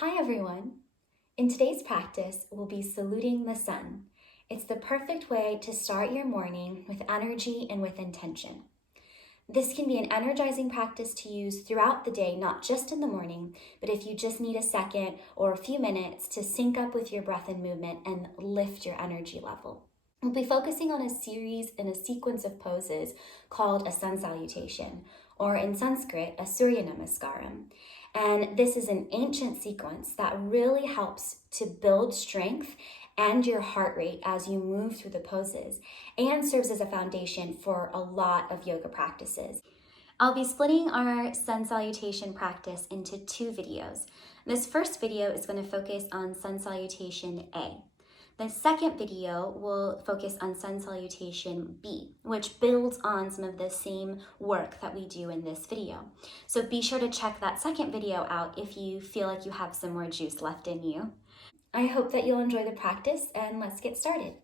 Hi everyone! In today's practice, we'll be saluting the sun. It's the perfect way to start your morning with energy and with intention. This can be an energizing practice to use throughout the day, not just in the morning, but if you just need a second or a few minutes to sync up with your breath and movement and lift your energy level. We'll be focusing on a series and a sequence of poses called a Sun Salutation, or in Sanskrit, a Surya Namaskaram. And this is an ancient sequence that really helps to build strength and your heart rate as you move through the poses, and serves as a foundation for a lot of yoga practices. I'll be splitting our Sun Salutation practice into two videos. This first video is going to focus on Sun Salutation A. The second video will focus on Sun Salutation B, which builds on some of the same work that we do in this video. So be sure to check that second video out if you feel like you have some more juice left in you. I hope that you'll enjoy the practice, and let's get started.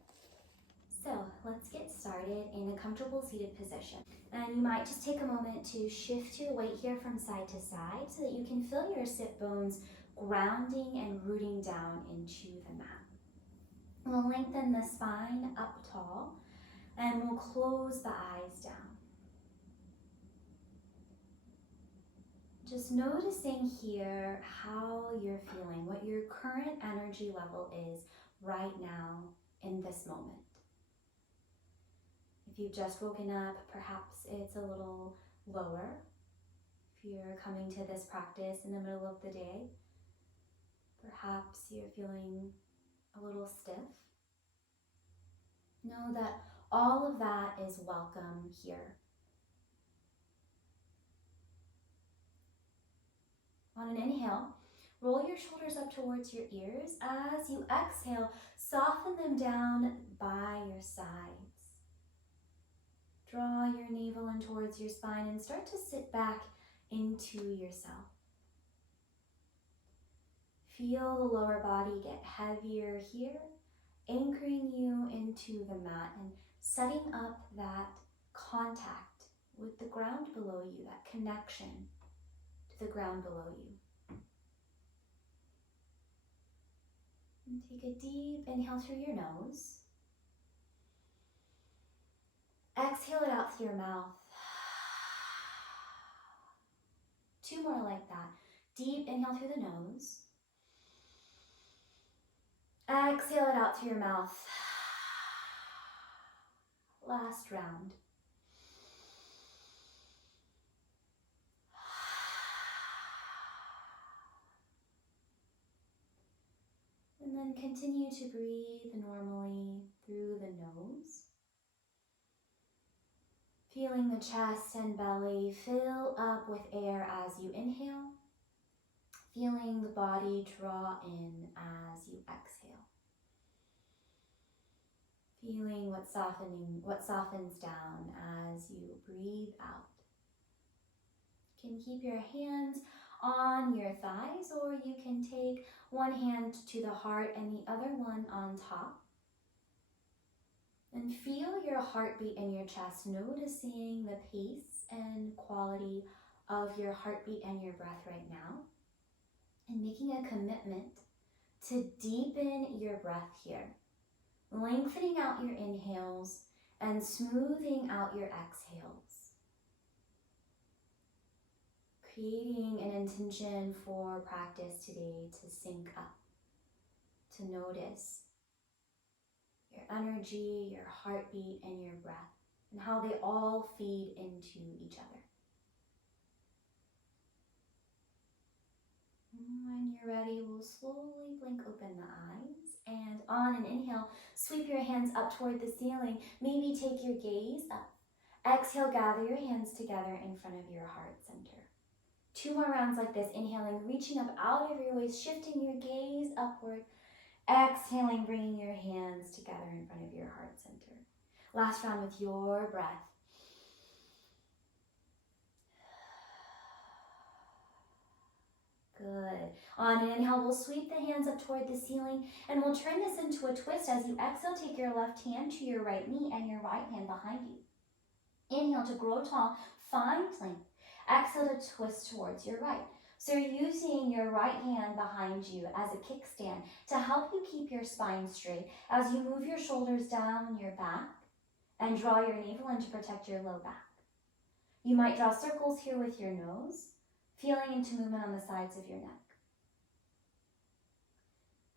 So let's get started in a comfortable seated position. And you might just take a moment to shift your weight here from side to side so that you can feel your sit bones grounding and rooting down into the mat. We'll lengthen the spine up tall, and we'll close the eyes down. Just noticing here how you're feeling, what your current energy level is right now in this moment. If you've just woken up, perhaps it's a little lower. If you're coming to this practice in the middle of the day, perhaps you're feeling a little stiff. Know that all of that is welcome here. On an inhale, roll your shoulders up towards your ears. As you exhale, soften them down by your sides. Draw your navel in towards your spine and start to sit back into yourself. Feel the lower body get heavier here, anchoring you into the mat and setting up that contact with the ground below you, that connection to the ground below you. And take a deep inhale through your nose. Exhale it out through your mouth. Two more like that. Deep inhale through the nose. Exhale it out through your mouth. Last round. And then continue to breathe normally through the nose. Feeling the chest and belly fill up with air as you inhale. Feeling the body draw in as you exhale. Feeling what softens down as you breathe out. You can keep your hands on your thighs, or you can take one hand to the heart and the other one on top. And feel your heartbeat in your chest, noticing the pace and quality of your heartbeat and your breath right now. And making a commitment to deepen your breath here. Lengthening out your inhales and smoothing out your exhales. Creating an intention for practice today to sync up, to notice your energy, your heartbeat, and your breath, and how they all feed into each other. When you're ready, we'll slowly blink open the eyes, and on an inhale, sweep your hands up toward the ceiling. Maybe take your gaze up. Exhale, gather your hands together in front of your heart center. Two more rounds like this. Inhaling, reaching up out of your waist, shifting your gaze upward. Exhaling, bringing your hands together in front of your heart center. Last round with your breath. Good. On an inhale, we'll sweep the hands up toward the ceiling, and we'll turn this into a twist. As you exhale, take your left hand to your right knee and your right hand behind you. Inhale to grow tall, find plank. Exhale to twist towards your right. So you're using your right hand behind you as a kickstand to help you keep your spine straight as you move your shoulders down your back and draw your navel in to protect your low back. You might draw circles here with your nose, feeling into movement on the sides of your neck.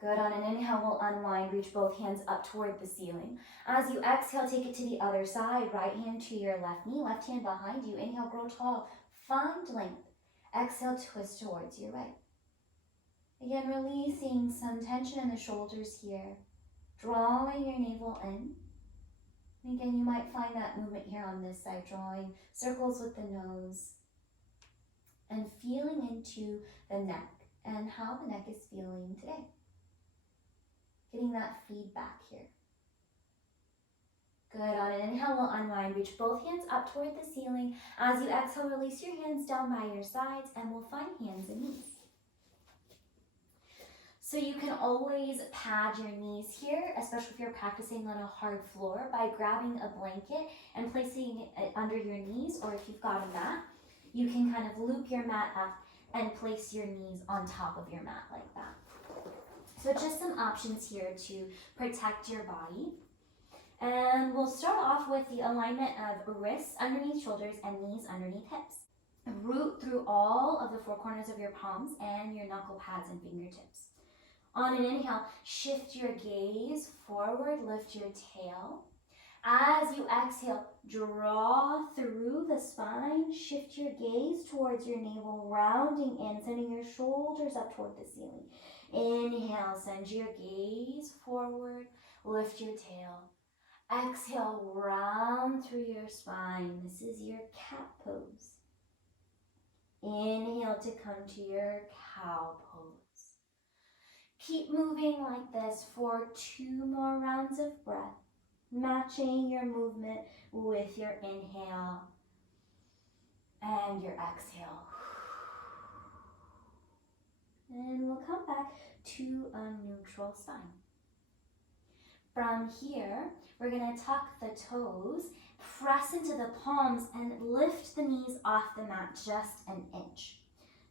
Good. On an inhale, we'll unwind, reach both hands up toward the ceiling. As you exhale, take it to the other side. Right hand to your left knee, left hand behind you. Inhale, grow tall, find length. Exhale, twist towards your right. Again, releasing some tension in the shoulders here. Drawing your navel in. And again, you might find that movement here on this side, drawing circles with the nose. And feeling into the neck and how the neck is feeling today. Getting that feedback here. Good. On an inhale, we'll unwind. Reach both hands up toward the ceiling. As you exhale, release your hands down by your sides, and we'll find hands and knees. So you can always pad your knees here, especially if you're practicing on a hard floor, by grabbing a blanket and placing it under your knees, or if you've got a mat, you can kind of loop your mat up and place your knees on top of your mat like that. So just some options here to protect your body. And we'll start off with the alignment of wrists underneath shoulders and knees underneath hips. Root through all of the four corners of your palms and your knuckle pads and fingertips. On an inhale, shift your gaze forward, lift your tail. As you exhale, draw through the spine, shift your gaze towards your navel, rounding in, sending your shoulders up toward the ceiling. Inhale, send your gaze forward, lift your tail. Exhale, round through your spine. This is your cat pose. Inhale to come to your cow pose. Keep moving like this for 2 more rounds of breath, matching your movement with your inhale and your exhale. And we'll come back to a neutral spine. From here, we're going to tuck the toes, press into the palms, and lift the knees off the mat just an inch.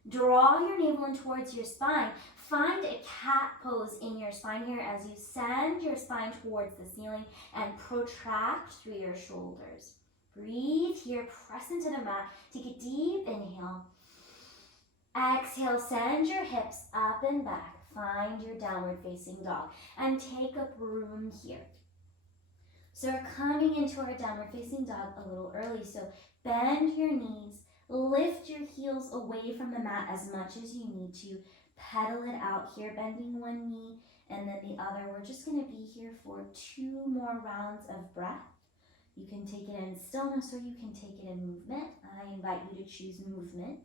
Draw your navel in towards your spine. Find a cat pose in your spine here as you send your spine towards the ceiling and protract through your shoulders. Breathe here, press into the mat. Take a deep inhale. Exhale, send your hips up and back. Find your downward facing dog and take up room here. So we're coming into our downward facing dog a little early. So bend your knees, lift your heels away from the mat as much as you need to. Pedal it out here, bending one knee and then the other. We're just going to be here for 2 more rounds of breath. You can take it in stillness or you can take it in movement. I invite you to choose movement.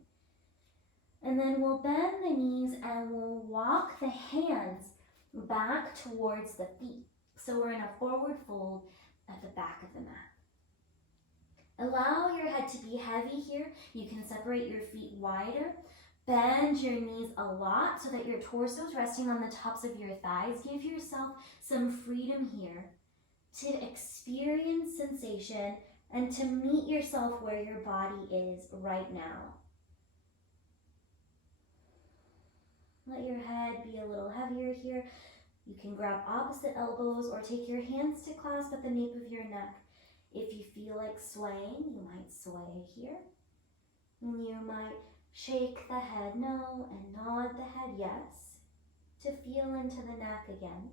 And then we'll bend the knees and we'll walk the hands back towards the feet. So we're in a forward fold at the back of the mat. Allow your head to be heavy here. You can separate your feet wider. Bend your knees a lot so that your torso is resting on the tops of your thighs. Give yourself some freedom here to experience sensation and to meet yourself where your body is right now. Let your head be a little heavier here. You can grab opposite elbows or take your hands to clasp at the nape of your neck. If you feel like swaying, you might sway here. And you might shake the head no and nod the head yes to feel into the neck again.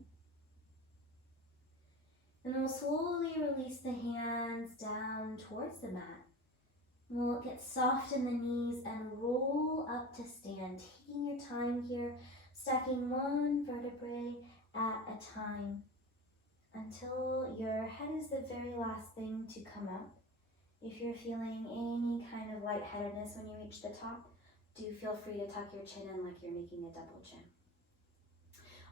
And we'll slowly release the hands down towards the mat. We'll get soft in the knees and roll up to stand, taking your time here, stacking one vertebrae at a time until your head is the very last thing to come up. If you're feeling any kind of lightheadedness when you reach the top, do feel free to tuck your chin in like you're making a double chin.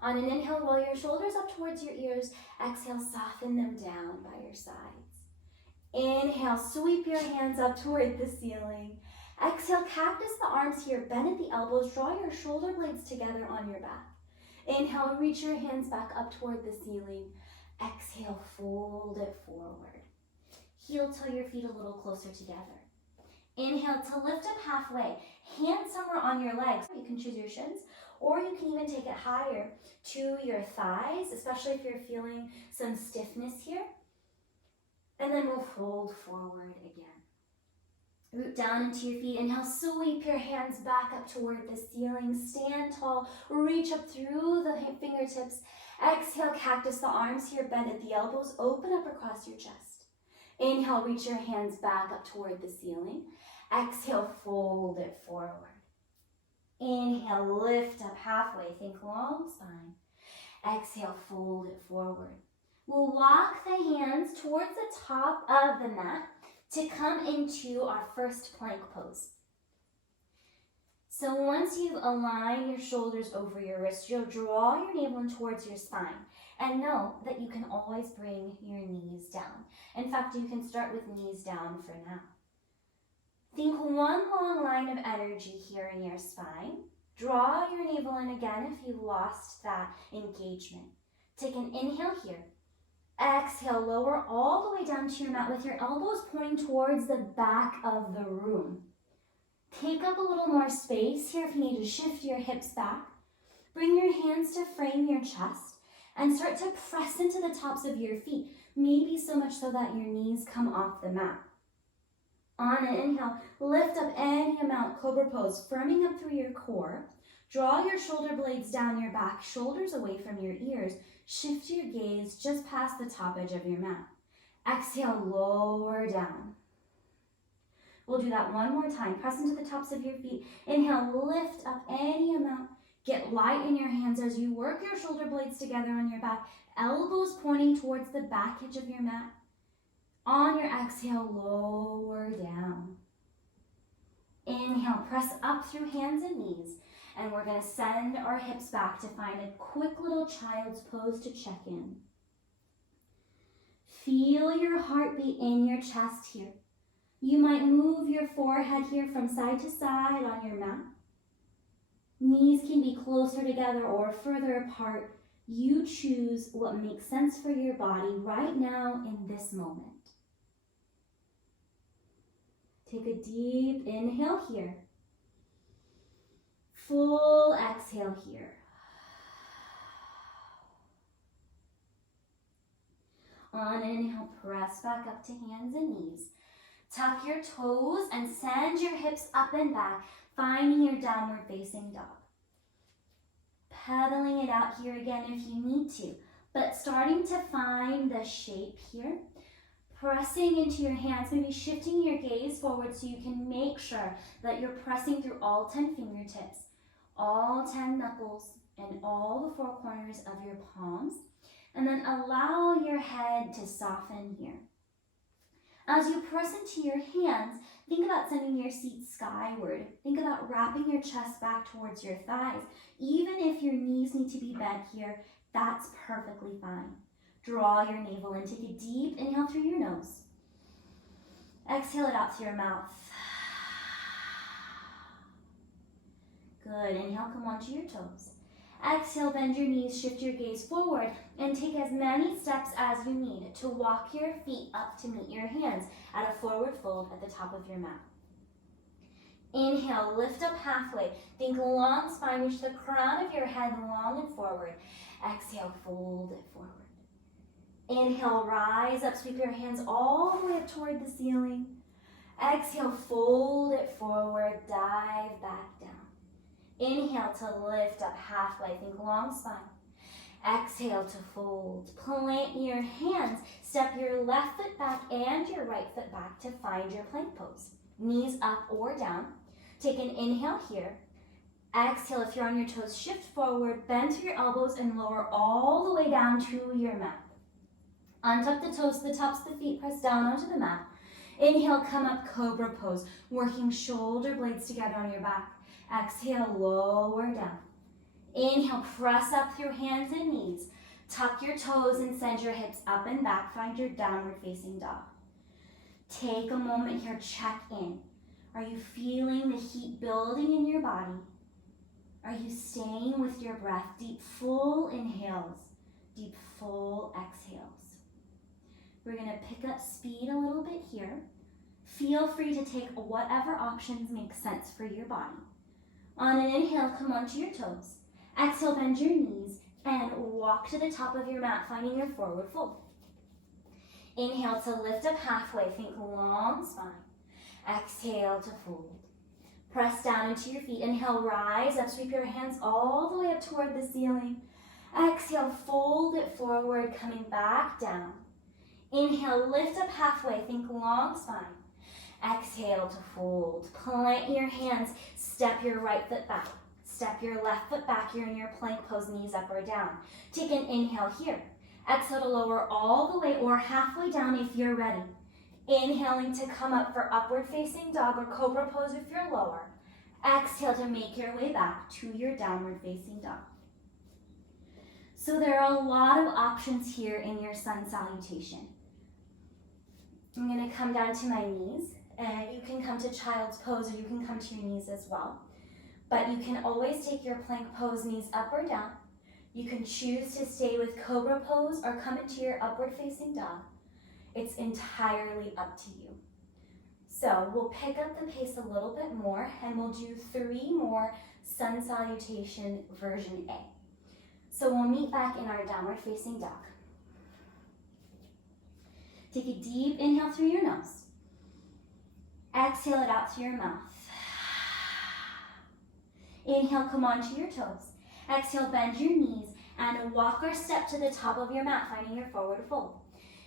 On an inhale, roll your shoulders up towards your ears. Exhale, soften them down by your sides. Inhale, sweep your hands up toward the ceiling. Exhale, cactus the arms here, bend at the elbows, draw your shoulder blades together on your back. Inhale, reach your hands back up toward the ceiling. Exhale, fold it forward. Heel toe your feet a little closer together. Inhale to lift up halfway. Hands somewhere on your legs. You can choose your shins, or you can even take it higher to your thighs, especially if you're feeling some stiffness here. And then we'll fold forward again. Root down into your feet. Inhale, sweep your hands back up toward the ceiling. Stand tall, reach up through the fingertips. Exhale, cactus the arms here, bend at the elbows, open up across your chest. Inhale, reach your hands back up toward the ceiling. Exhale, fold it forward. Inhale, lift up halfway, think long spine. Exhale, fold it forward. We'll walk the hands towards the top of the mat to come into our first plank pose. So once you've aligned your shoulders over your wrists, you'll draw your navel in towards your spine. And know that you can always bring your knees down. In fact, you can start with knees down for now. Think one long line of energy here in your spine. Draw your navel in again if you lost that engagement. Take an inhale here. Exhale, lower all the way down to your mat with your elbows pointing towards the back of the room. Take up a little more space here if you need to shift your hips back. Bring your hands to frame your chest and start to press into the tops of your feet, maybe so much so that your knees come off the mat. On an inhale, lift up any amount, cobra pose, firming up through your core. Draw your shoulder blades down your back, shoulders away from your ears. Shift your gaze just past the top edge of your mat. Exhale, lower down. We'll do that one more time. Press into the tops of your feet. Inhale, lift up any amount. Get light in your hands as you work your shoulder blades together on your back. Elbows pointing towards the back edge of your mat. On your exhale, lower down. Inhale, press up through hands and knees. And we're going to send our hips back to find a quick little child's pose to check in. Feel your heartbeat in your chest here. You might move your forehead here from side to side on your mat. Knees can be closer together or further apart. You choose what makes sense for your body right now in this moment. Take a deep inhale here. Full exhale here. On an inhale, press back up to hands and knees. Tuck your toes and send your hips up and back, finding your downward facing dog. Pedaling it out here again if you need to, but starting to find the shape here. Pressing into your hands, maybe shifting your gaze forward so you can make sure that you're pressing through all 10 fingertips, all 10 knuckles, and all the 4 corners of your palms. And then allow your head to soften here. As you press into your hands, think about sending your seat skyward. Think about wrapping your chest back towards your thighs. Even if your knees need to be bent here, that's perfectly fine. Draw your navel in. Take a deep inhale through your nose. Exhale it out through your mouth. Good. Inhale, come onto your toes. Exhale, bend your knees, shift your gaze forward, and take as many steps as you need to walk your feet up to meet your hands at a forward fold at the top of your mat. Inhale, lift up halfway. Think long spine, reach the crown of your head long and forward. Exhale, fold it forward. Inhale, rise up, sweep your hands all the way up toward the ceiling. Exhale, fold it forward, dive back down. Inhale to lift up halfway, think long spine. Exhale to fold. Plant your hands, step your left foot back and your right foot back to find your plank pose. Knees up or down. Take an inhale here. Exhale, if you're on your toes, shift forward, bend through your elbows and lower all the way down to your mat. Untuck the toes to the tops of the feet, press down onto the mat. Inhale, come up, cobra pose, working shoulder blades together on your back. Exhale, lower down. Inhale, press up through hands and knees. Tuck your toes and send your hips up and back. Find your downward facing dog. Take a moment here, check in. Are you feeling the heat building in your body? Are you staying with your breath? Deep, full inhales, deep, full exhales. We're going to pick up speed a little bit here. Feel free to take whatever options make sense for your body. On an inhale, come onto your toes. Exhale, bend your knees and walk to the top of your mat, finding your forward fold. Inhale to lift up halfway, think long spine. Exhale to fold. Press down into your feet. Inhale, rise up, sweep your hands all the way up toward the ceiling. Exhale, fold it forward, coming back down. Inhale, lift up halfway, think long spine. Exhale to fold. Plant your hands, step your right foot back. Step your left foot back. You're in your plank pose, knees up or down. Take an inhale here. Exhale to lower all the way or halfway down if you're ready. Inhaling to come up for upward facing dog or cobra pose if you're lower. Exhale to make your way back to your downward facing dog. So there are a lot of options here in your sun salutation. I'm going to come down to my knees, and you can come to child's pose or you can come to your knees as well. But you can always take your plank pose, knees up or down. You can choose to stay with cobra pose or come into your upward facing dog. It's entirely up to you. So we'll pick up the pace a little bit more and we'll do 3 more sun salutation version A. So we'll meet back in our downward facing dog. Take a deep inhale through your nose. Exhale it out through your mouth. Inhale, come onto your toes. Exhale, bend your knees and walk or step to the top of your mat, finding your forward fold.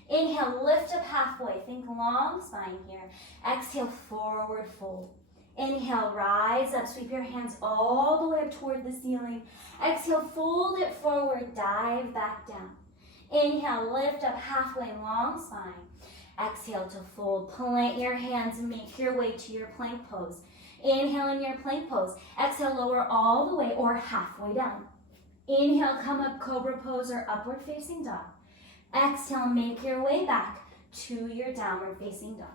Inhale, lift up halfway, think long spine here. Exhale, forward fold. Inhale, rise up, sweep your hands all the way up toward the ceiling. Exhale, fold it forward, dive back down. Inhale, lift up halfway, long spine. Exhale to fold, plant your hands and make your way to your plank pose. Inhale in your plank pose. Exhale, lower all the way or halfway down. Inhale, come up cobra pose or upward facing dog. Exhale, make your way back to your downward facing dog.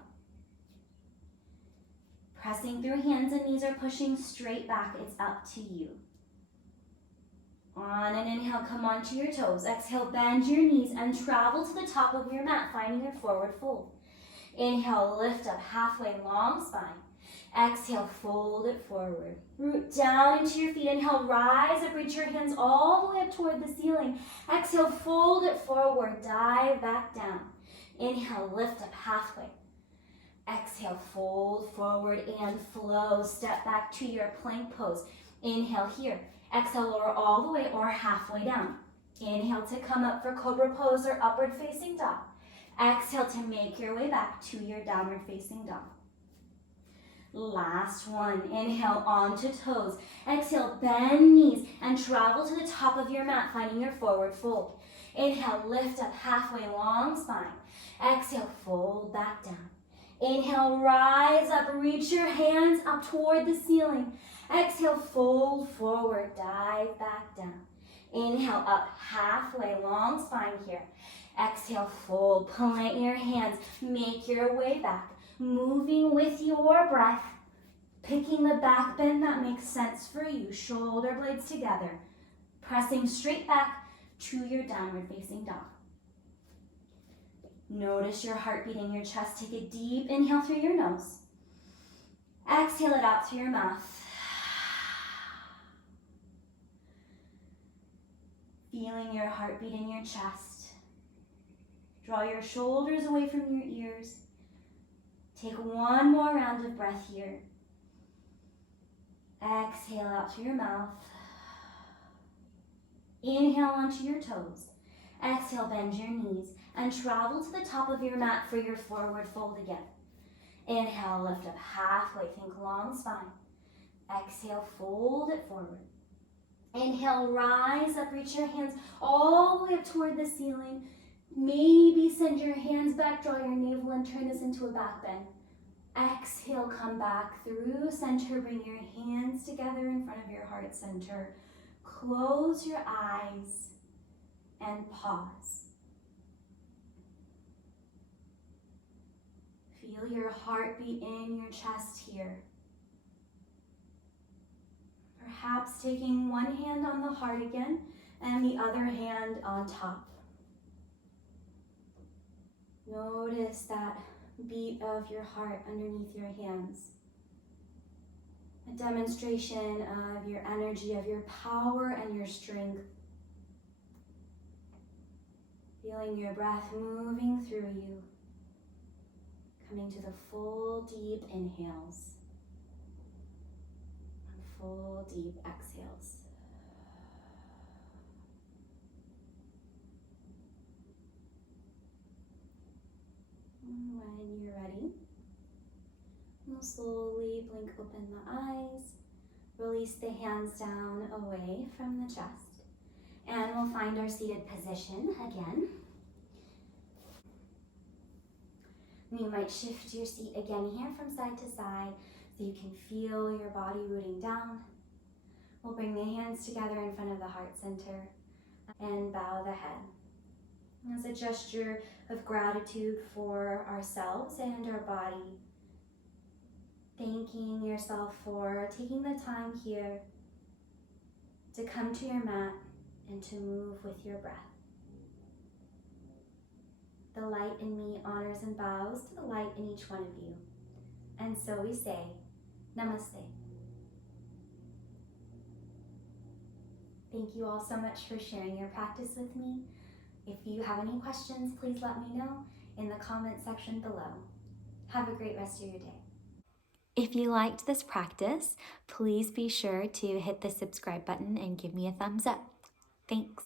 Pressing through hands and knees or pushing straight back, it's up to you. On an inhale, come onto your toes. Exhale, bend your knees and travel to the top of your mat, finding your forward fold. Inhale, lift up halfway, long spine. Exhale, fold it forward. Root down into your feet. Inhale, rise up, reach your hands all the way up toward the ceiling. Exhale, fold it forward, dive back down. Inhale, lift up halfway. Exhale, fold forward and flow. Step back to your plank pose. Inhale here. Exhale, lower all the way or halfway down. Inhale to come up for cobra pose or upward facing dog. Exhale to make your way back to your downward facing dog. Last one. Inhale onto toes. Exhale, bend knees and travel to the top of your mat, finding your forward fold. Inhale, lift up halfway, long spine. Exhale, fold back down. Inhale, rise up, reach your hands up toward the ceiling. Exhale, fold forward, dive back down. Inhale, up halfway, long spine here. Exhale, fold, plant your hands, make your way back. Moving with your breath, picking the back bend that makes sense for you. Shoulder blades together, pressing straight back to your downward facing dog. Notice your heartbeat in your chest. Take a deep inhale through your nose. Exhale it out through your mouth. Feeling your heartbeat in your chest. Draw your shoulders away from your ears. Take one more round of breath here. Exhale out through your mouth. Inhale onto your toes. Exhale, bend your knees and travel to the top of your mat for your forward fold again. Inhale, lift up halfway, think long spine. Exhale, fold it forward. Inhale, rise up, reach your hands all the way up toward the ceiling. Maybe send your hands back, draw your navel and turn this into a back bend. Exhale, come back through center, bring your hands together in front of your heart center. Close your eyes and pause. Feel your heartbeat in your chest here. Perhaps taking one hand on the heart again and the other hand on top. Notice that beat of your heart underneath your hands. A demonstration of your energy, of your power and your strength. Feeling your breath moving through you. Coming to the full deep inhales and full deep exhales. And when you're ready, we'll slowly blink open the eyes, release the hands down away from the chest, and we'll find our seated position again. You might shift your seat again here from side to side so you can feel your body rooting down. We'll bring the hands together in front of the heart center and bow the head. As a gesture of gratitude for ourselves and our body, thanking yourself for taking the time here to come to your mat and to move with your breath. The light in me honors and bows to the light in each one of you. And so we say, Namaste. Thank you all so much for sharing your practice with me. If you have any questions, please let me know in the comment section below. Have a great rest of your day. If you liked this practice, please be sure to hit the subscribe button and give me a thumbs up. Thanks.